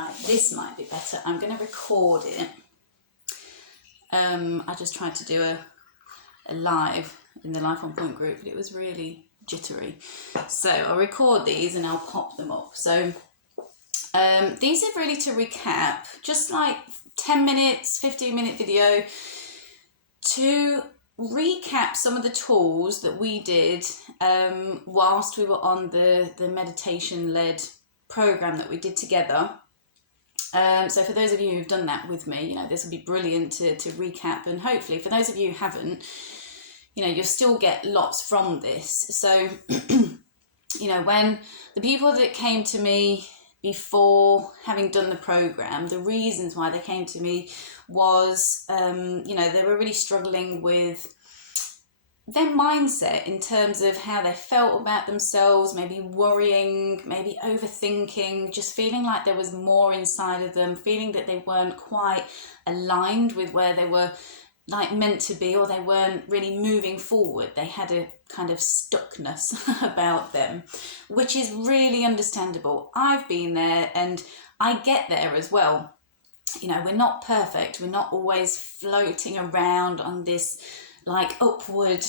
Right, this might be better. I'm going to record it. I just tried to do a live in the Life on Point group, but it was really jittery. So I'll record these and I'll pop them up. So these are really to recap, just like 10 minutes, 15-minute video to recap some of the tools that we did whilst we were on the meditation-led program that we did together. So for those of you who've done that with me, you know, this will be brilliant to recap, and hopefully for those of you who haven't, you know, you'll still get lots from this. So, you know, when the people that came to me before having done the program, the reasons why they came to me was, you know, they were really struggling with their mindset in terms of how they felt about themselves, maybe worrying, maybe overthinking, just feeling like there was more inside of them, feeling that they weren't quite aligned with where they were like meant to be, or they weren't really moving forward. They had a kind of stuckness about them, which is really understandable. I've been there and I get there as well. You know, we're not perfect. We're not always floating around on this like upward,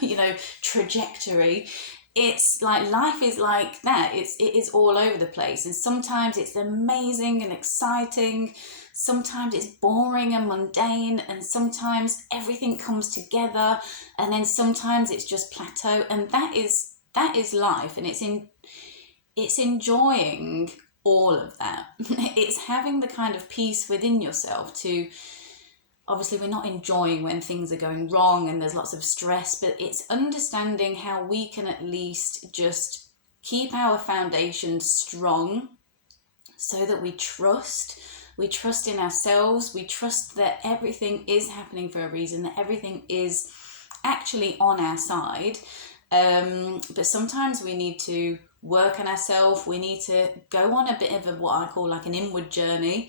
you know, trajectory. It's like life is like that. It is all over the place, and sometimes it's amazing and exciting, sometimes it's boring and mundane, and sometimes everything comes together, and then sometimes it's just plateau. And that is life, and it's enjoying all of that. It's having the kind of peace within yourself to, obviously we're not enjoying when things are going wrong and there's lots of stress, but it's understanding how we can at least just keep our foundation strong so that we trust in ourselves, we trust that everything is happening for a reason, that everything is actually on our side. But sometimes we need to work on ourselves, we need to go on a bit of what I call like an inward journey,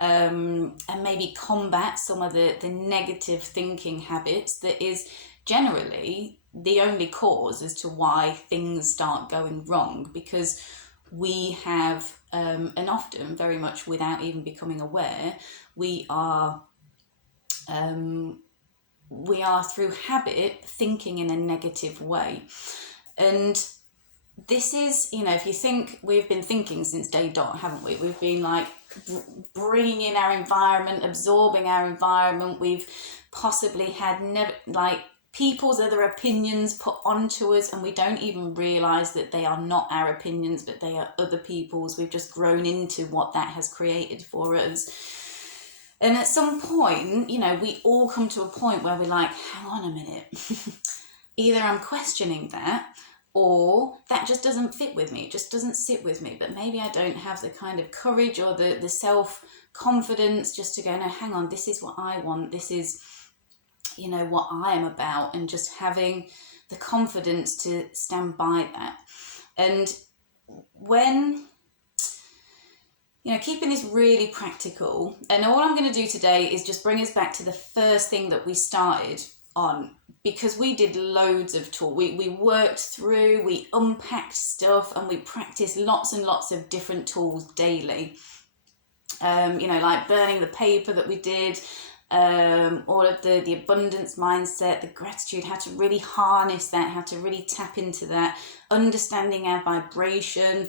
and maybe combat some of the negative thinking habits that is generally the only cause as to why things start going wrong, because we have, and often very much without even becoming aware, we are through habit thinking in a negative way. And this is, you know, if you think, we've been thinking since day dot, haven't we? We've been like bringing in our environment, absorbing our environment. We've possibly had people's other opinions put onto us, and we don't even realise that they are not our opinions, but they are other people's. We've just grown into what that has created for us. And at some point, you know, we all come to a point where we're like, hang on a minute. Either I'm questioning that, or that just doesn't fit with me, it just doesn't sit with me. But maybe I don't have the kind of courage or the self-confidence just to go, no, hang on, this is what I want, this is, you know, what I am about, and just having the confidence to stand by that. And when, you know, keeping this really practical, and all I'm going to do today is just bring us back to the first thing that we started on, because we did loads of tools. We worked through, we unpacked stuff, and we practiced lots and lots of different tools daily. You know, like burning the paper that we did, all of the abundance mindset, the gratitude, how to really harness that, how to really tap into that, understanding our vibration.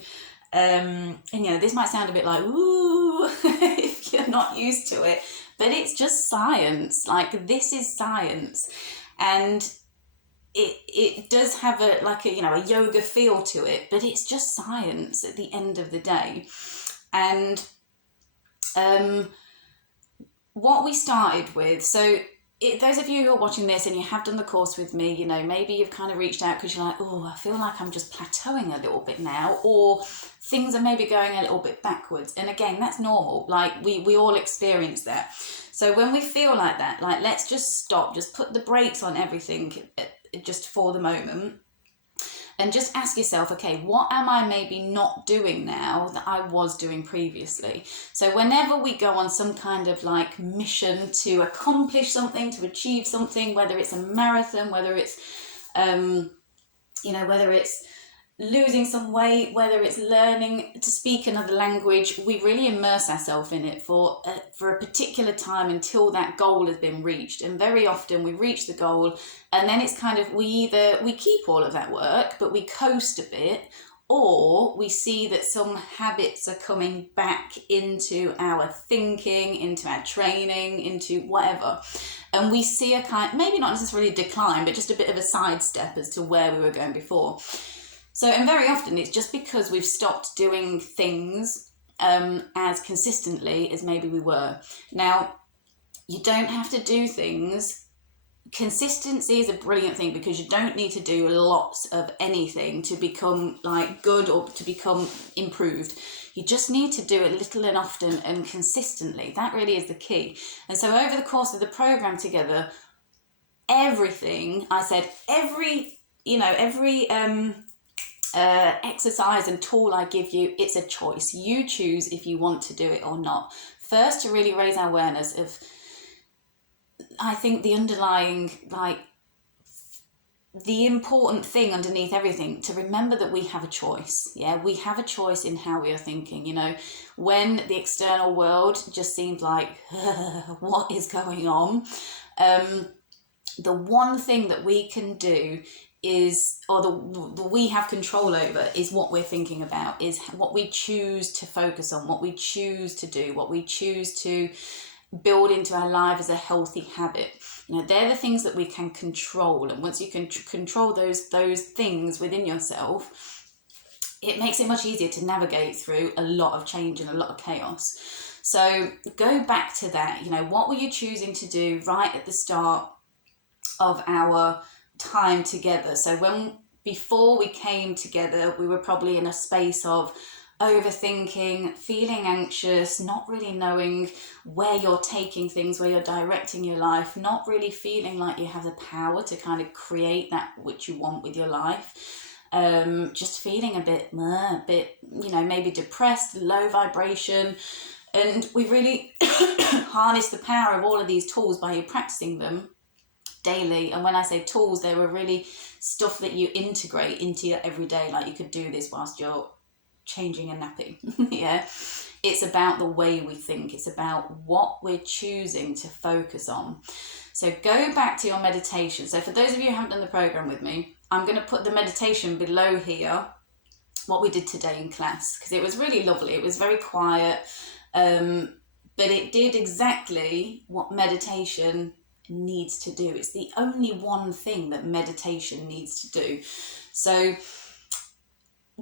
And you know, this might sound a bit like, ooh, if you're not used to it, but it's just science. Like, this is science. And it does have a yoga feel to it, but it's just science at the end of the day. And what we started with, so those of you who are watching this and you have done the course with me, you know, maybe you've kind of reached out because you're like, oh, I feel like I'm just plateauing a little bit now, or things are maybe going a little bit backwards. And again, that's normal. Like, we all experience that. So when we feel like that, like, let's just stop, just put the brakes on everything just for the moment, and just ask yourself, okay, what am I maybe not doing now that I was doing previously? So whenever we go on some kind of like mission to accomplish something, to achieve something, whether it's a marathon, whether it's, you know, whether it's losing some weight, whether it's learning to speak another language, we really immerse ourselves in it for a particular time until that goal has been reached. And very often we reach the goal, and then it's kind of, we keep all of that work, but we coast a bit, or we see that some habits are coming back into our thinking, into our training, into whatever. And we see a kind, maybe not necessarily a decline, but just a bit of a sidestep as to where we were going before. So, and very often it's just because we've stopped doing things as consistently as maybe we were. Now, you don't have to do things. Consistency is a brilliant thing, because you don't need to do lots of anything to become like good or to become improved. You just need to do it little and often and consistently. That really is the key. And so over the course of the program together, everything I said, every exercise and tool I give you, it's a choice. You choose if you want to do it or not. First, to really raise our awareness of, I think, the underlying, like, the important thing underneath everything, to remember that we have a choice. Yeah, we have a choice in how we are thinking. You know, when the external world just seems like, what is going on? The one thing that we can do is, or the we have control over, is what we're thinking about, is what we choose to focus on, what we choose to do, what we choose to build into our life as a healthy habit. You know, they're the things that we can control. And once you can control those things within yourself, it makes it much easier to navigate through a lot of change and a lot of chaos. So go back to that. You know, what were you choosing to do right at the start of our time together? So before we came together, we were probably in a space of overthinking, feeling anxious, not really knowing where you're taking things, where you're directing your life, not really feeling like you have the power to kind of create that which you want with your life. Just feeling a bit, you know, maybe depressed, low vibration. And we really harness the power of all of these tools by you practicing them daily. And when I say tools, they were really stuff that you integrate into your everyday. Like, you could do this whilst you're changing a nappy. Yeah, it's about the way we think. It's about what we're choosing to focus on. So go back to your meditation. So for those of you who haven't done the program with me, I'm going to put the meditation below here, what we did today in class, because it was really lovely. It was very quiet, but it did exactly what meditation needs to do. It's the only one thing that meditation needs to do. So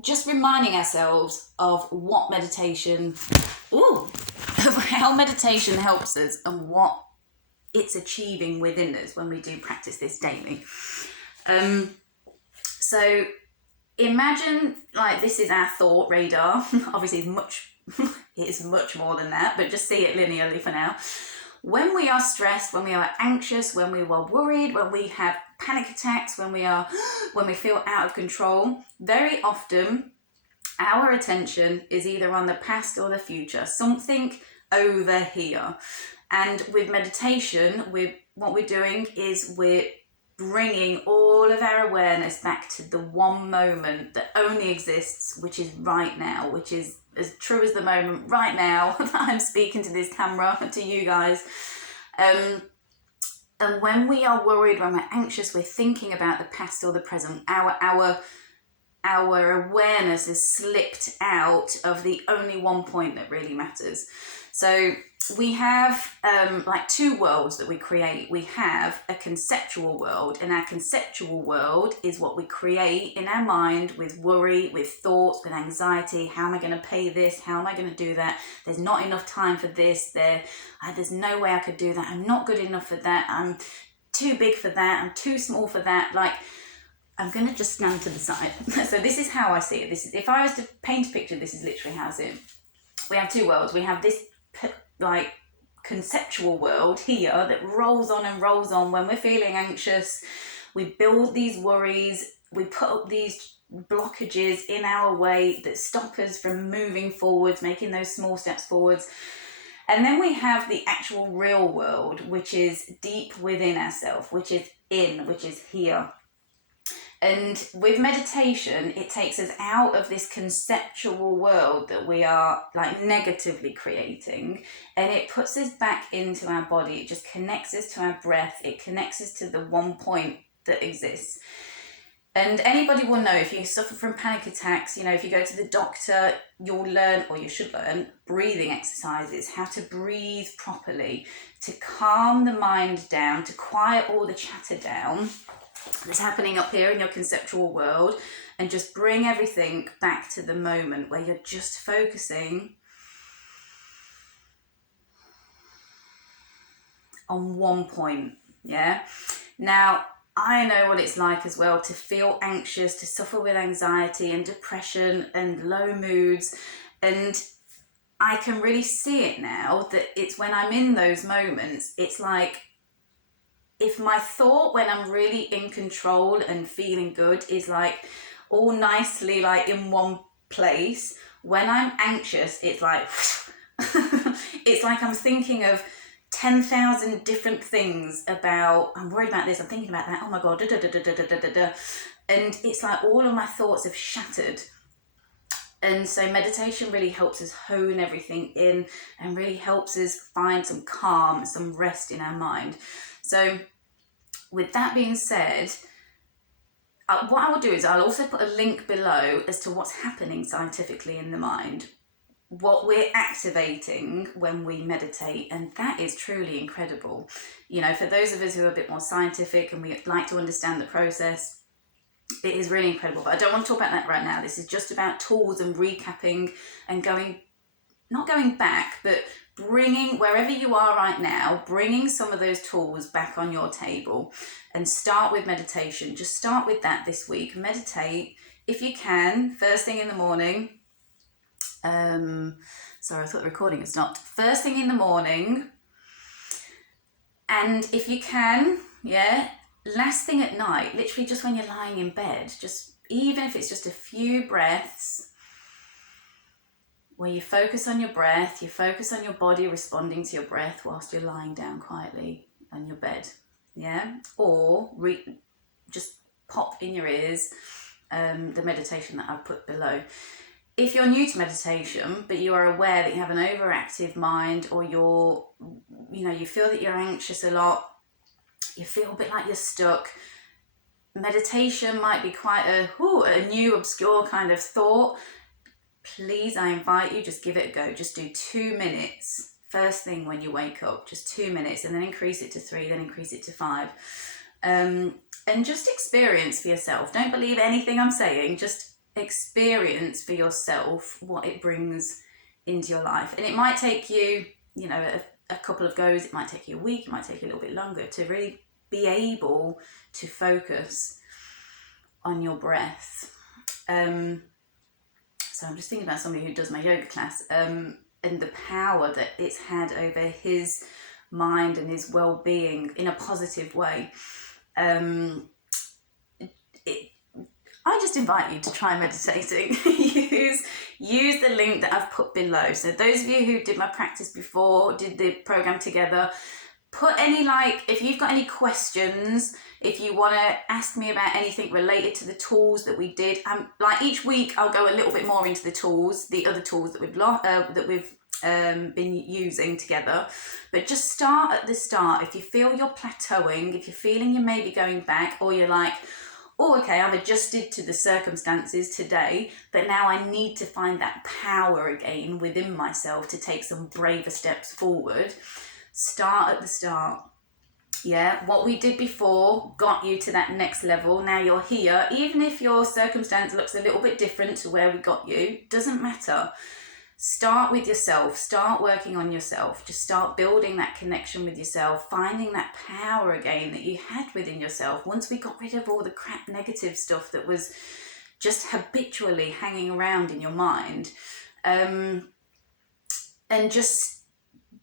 just reminding ourselves of what meditation, of how meditation helps us and what it's achieving within us when we do practice this daily. So imagine, like, this is our thought radar. Obviously it is much more than that, but just see it linearly for now. When we are stressed, when we are anxious, when we are worried, when we have panic attacks, when we feel out of control, very often our attention is either on the past or the future, something over here. And with meditation, what we're doing is we're bringing all of our awareness back to the one moment that only exists, which is right now, which is as true as the moment right now that I'm speaking to this camera, to you guys. And when we are worried, when we're anxious, we're thinking about the past or the present. Our awareness is slipped out of the only one point that really matters. So we have like two worlds that we create. We have a conceptual world, and our conceptual world is what we create in our mind with worry, with thoughts, with anxiety. How am I going to pay this? How am I going to do that? There's not enough time for this. There's no way I could do that. I'm not good enough for that. I'm too big for that. I'm too small for that. Like, I'm going to just stand to the side. So this is how I see it. If I was to paint a picture, this is literally how I see it. We have two worlds. We have this like conceptual world here that rolls on and rolls on. When we're feeling anxious, we build these worries, we put up these blockages in our way that stop us from moving forwards, making those small steps forwards. And then we have the actual real world, which is deep within ourselves, which is here. And with meditation, it takes us out of this conceptual world that we are like negatively creating, and it puts us back into our body. It just connects us to our breath. It connects us to the one point that exists. And anybody will know, if you suffer from panic attacks, you know, if you go to the doctor, you'll learn, or you should learn, breathing exercises, how to breathe properly, to calm the mind down, to quiet all the chatter down that's happening up here in your conceptual world, and just bring everything back to the moment where you're just focusing on one point. Yeah. Now, I know what it's like as well to feel anxious, to suffer with anxiety and depression and low moods. And I can really see it now that it's when I'm in those moments, it's like if my thought when I'm really in control and feeling good is like all nicely like in one place, when I'm anxious, it's like, it's like I'm thinking of 10,000 different things about, I'm worried about this, I'm thinking about that, oh my God, and it's like all of my thoughts have shattered. And so meditation really helps us hone everything in and really helps us find some calm, some rest in our mind. So with that being said, what I will do is I'll also put a link below as to what's happening scientifically in the mind, what we're activating when we meditate, and that is truly incredible. You know, for those of us who are a bit more scientific and we like to understand the process, it is really incredible. But I don't want to talk about that right now. This is just about tools and recapping and not going back, but bringing, wherever you are right now, bringing some of those tools back on your table, and start with meditation. Just start with that this week. Meditate, if you can, first thing in the morning. Sorry, I thought the recording had stopped. First thing in the morning, and if you can, last thing at night, literally just when you're lying in bed, just even if it's just a few breaths, where you focus on your breath, you focus on your body responding to your breath whilst you're lying down quietly on your bed, or just pop in your ears the meditation that I've put below. If you're new to meditation, but you are aware that you have an overactive mind, or you feel that you're anxious a lot, you feel a bit like you're stuck, meditation might be quite a new, obscure kind of thought. Please, I invite you, just give it a go. Just do 2 minutes. First thing when you wake up, just 2 minutes, and then increase it to 3, then increase it to 5. And just experience for yourself. Don't believe anything I'm saying, just experience for yourself what it brings into your life. And it might take you, a couple of goes, it might take you a week, it might take you a little bit longer to really be able to focus on your breath. So I'm just thinking about somebody who does my yoga class, and the power that it's had over his mind and his well-being in a positive way. I just invite you to try meditating. use the link that I've put below. So those of you who did my practice before, did the program together, put any, if you've got any questions, if you want to ask me about anything related to the tools that we did, each week I'll go a little bit more into the tools, the other tools that we've been using together. But just start at the start. If you feel you're plateauing, if you're feeling you may be going back, or you're like, oh, okay, I've adjusted to the circumstances today, but now I need to find that power again within myself to take some braver steps forward. Start at the start. What we did before got you to that next level. Now you're here. Even if your circumstance looks a little bit different to where we got you, doesn't matter. Start with yourself. Start working on yourself. Just start building that connection with yourself, finding that power again that you had within yourself. Once we got rid of all the crap negative stuff that was just habitually hanging around in your mind, and just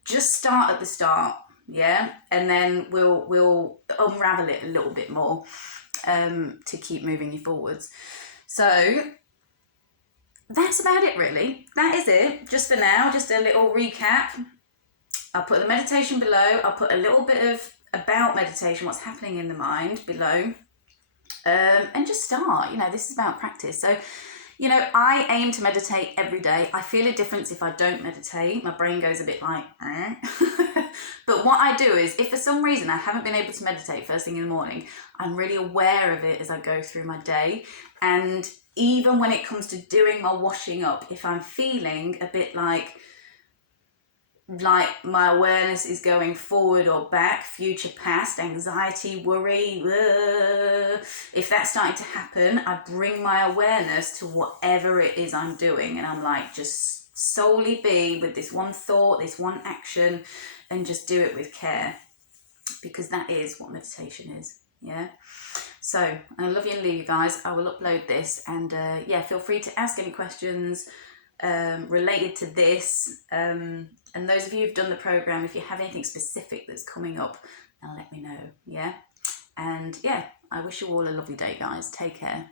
start at the start, and then we'll unravel it a little bit more to keep moving you forwards. So that's about it, really. That is it, just for now. Just a little recap. I'll put the meditation below. I'll put a little bit of about meditation, what's happening in the mind, below. And just start. You know, this is about practice. So, you know, I aim to meditate every day. I feel a difference if I don't meditate. My brain goes a bit like, eh. But what I do is, if for some reason I haven't been able to meditate first thing in the morning, I'm really aware of it as I go through my day. And even when it comes to doing my washing up, if I'm feeling a bit like my awareness is going forward or back, future, past, anxiety, worry, if that's starting to happen, I bring my awareness to whatever it is I'm doing, and I'm like, just solely be with this one thought, this one action, and just do it with care, because that is what meditation is. Yeah. So I love you and leave you guys. I will upload this, and yeah, feel free to ask any questions related to this, and those of you who've done the program, if you have anything specific that's coming up, then let me know. Yeah. And yeah, I wish you all a lovely day, guys. Take care.